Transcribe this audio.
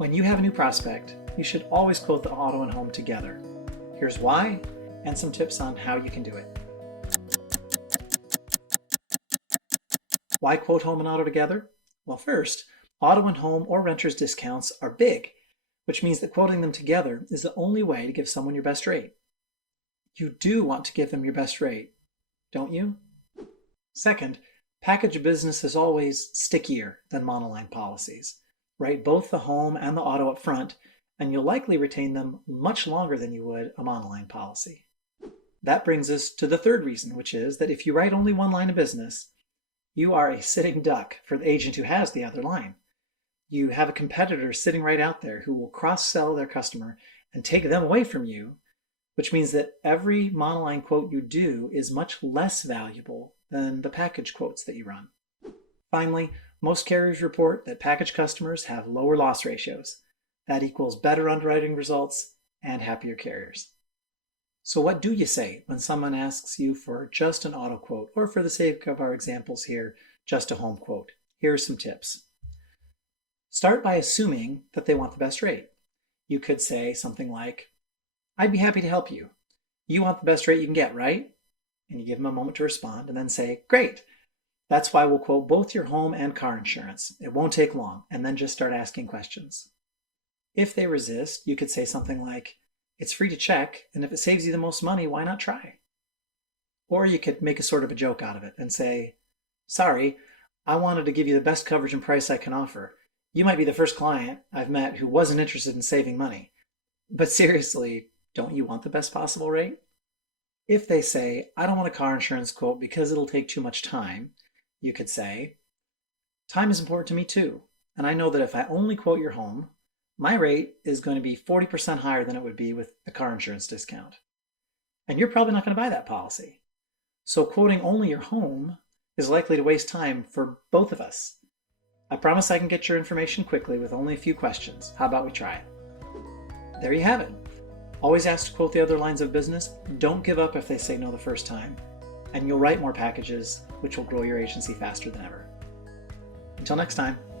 When you have a new prospect, you should always quote the auto and home together. Here's why, and some tips on how you can do it. Why quote home and auto together? Well, first, auto and home or renter's discounts are big, which means that quoting them together is the only way to give someone your best rate. You do want to give them your best rate, don't you? Second, package business is always stickier than monoline policies. Write both the home and the auto up front, and you'll likely retain them much longer than you would a monoline policy. That brings us to the third reason, which is that if you write only one line of business, you are a sitting duck for the agent who has the other line. You have a competitor sitting right out there who will cross-sell their customer and take them away from you, which means that every monoline quote you do is much less valuable than the package quotes that you run. Finally, most carriers report that package customers have lower loss ratios. That equals better underwriting results and happier carriers. So what do you say when someone asks you for just an auto quote, or for the sake of our examples here, just a home quote? Here are some tips. Start by assuming that they want the best rate. You could say something like, "I'd be happy to help you. You want the best rate you can get, right?" And you give them a moment to respond, and then say, "Great. That's why we'll quote both your home and car insurance. It won't take long," and then just start asking questions. If they resist, you could say something like, "It's free to check, and if it saves you the most money, why not try?" Or you could make a sort of a joke out of it and say, "Sorry, I wanted to give you the best coverage and price I can offer. You might be the first client I've met who wasn't interested in saving money. But seriously, don't you want the best possible rate?" If they say, "I don't want a car insurance quote because it'll take too much time," you could say, "Time is important to me too, and I know that if I only quote your home, my rate is going to be 40% higher than it would be with the car insurance discount. And you're probably not going to buy that policy. So quoting only your home is likely to waste time for both of us. I promise I can get your information quickly with only a few questions. How about we try it?" There you have it. Always ask to quote the other lines of business. Don't give up if they say no the first time. And you'll write more packages, which will grow your agency faster than ever. Until next time.